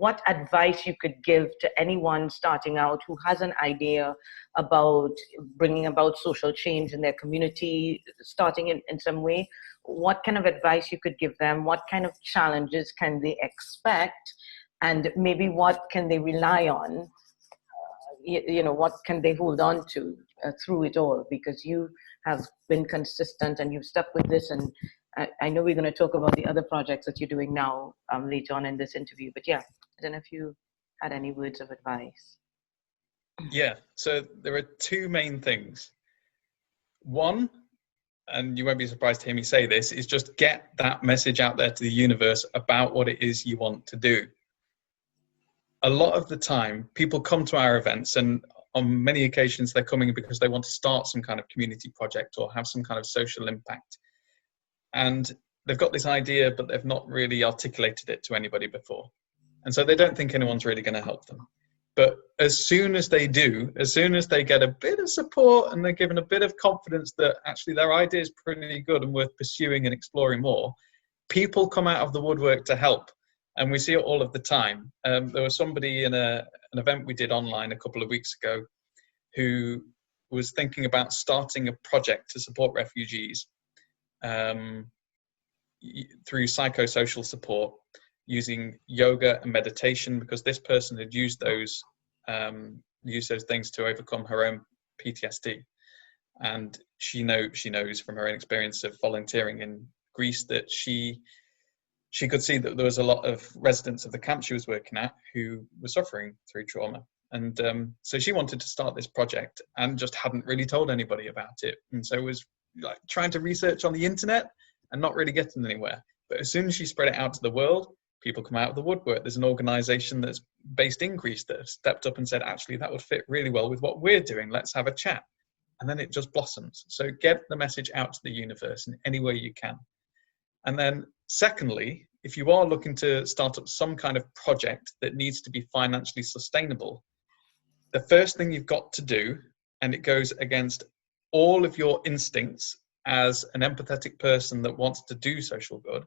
what advice you could give to anyone starting out who has an idea about bringing about social change in their community, starting in some way. What kind of advice you could give them? What kind of challenges can they expect? And maybe what can they rely on? What can they hold on to through it all? Because you have been consistent and you've stuck with this. And I know we're going to talk about the other projects that you're doing now later on in this interview. But yeah, I don't know if you had any words of advice. Yeah, so there are two main things. One, and you won't be surprised to hear me say this, is just get that message out there to the universe about what it is you want to do. A lot of the time, people come to our events, and on many occasions, they're coming because they want to start some kind of community project or have some kind of social impact. And they've got this idea, but they've not really articulated it to anybody before. And so they don't think anyone's really going to help them. But as soon as they do, as soon as they get a bit of support and they're given a bit of confidence that actually their idea is pretty good and worth pursuing and exploring more, people come out of the woodwork to help. And we see it all of the time. There was somebody in an event we did online a couple of weeks ago who was thinking about starting a project to support refugees through psychosocial support, using yoga and meditation, because this person had used those things to overcome her own PTSD. And she knows from her own experience of volunteering in Greece that she could see that there was a lot of residents of the camp she was working at who were suffering through trauma. And so she wanted to start this project and just hadn't really told anybody about it. And so it was like trying to research on the internet and not really getting anywhere. But as soon as she spread it out to the world, people come out of the woodwork. There's an organization that's based in Greece that have stepped up and said, actually, that would fit really well with what we're doing. Let's have a chat. And then it just blossoms. So get the message out to the universe in any way you can. And then secondly, if you are looking to start up some kind of project that needs to be financially sustainable, the first thing you've got to do, and it goes against all of your instincts as an empathetic person that wants to do social good,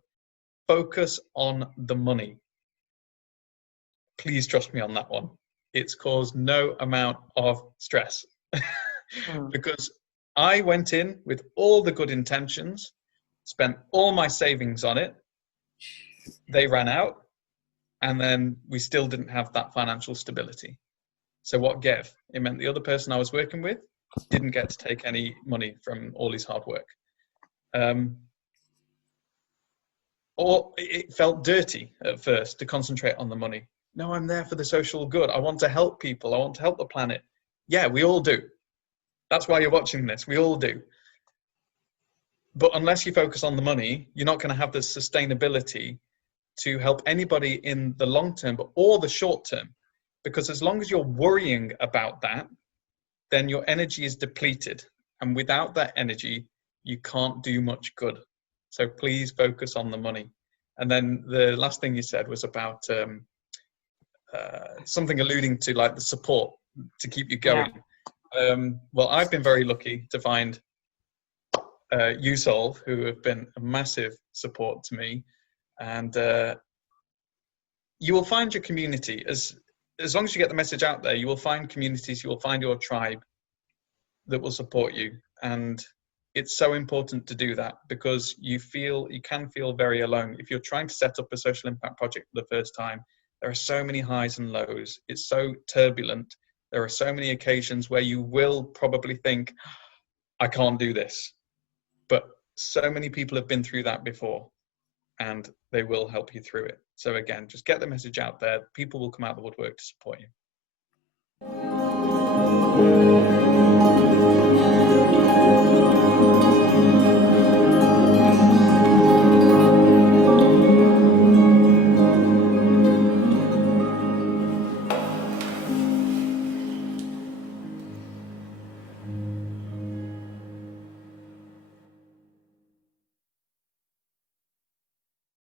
focus on the money. Please trust me on that one. It's caused no amount of stress. Because I went in with all the good intentions, spent all my savings on it, they ran out, and then we still didn't have that financial stability. So what gave? It meant the other person I was working with didn't get to take any money from all his hard work. Or it felt dirty at first to concentrate on the money. No, I'm there for the social good. I want to help people. I want to help the planet. Yeah, we all do. That's why you're watching this. We all do. But unless you focus on the money, you're not going to have the sustainability to help anybody in the long term, or the short term. Because as long as you're worrying about that, then your energy is depleted. And without that energy, you can't do much good. So please focus on the money. And then the last thing you said was about something alluding to like the support to keep you going. Yeah. Well, I've been very lucky to find you, Sol, who have been a massive support to me. And you will find your community. As long as you get the message out there, you will find communities, you will find your tribe that will support you. And it's so important to do that, because you can feel very alone. If you're trying to set up a social impact project for the first time, there are so many highs and lows. It's so turbulent. There are so many occasions where you will probably think, I can't do this. But so many people have been through that before, and they will help you through it. So again, just get the message out there. People will come out of the woodwork to support you.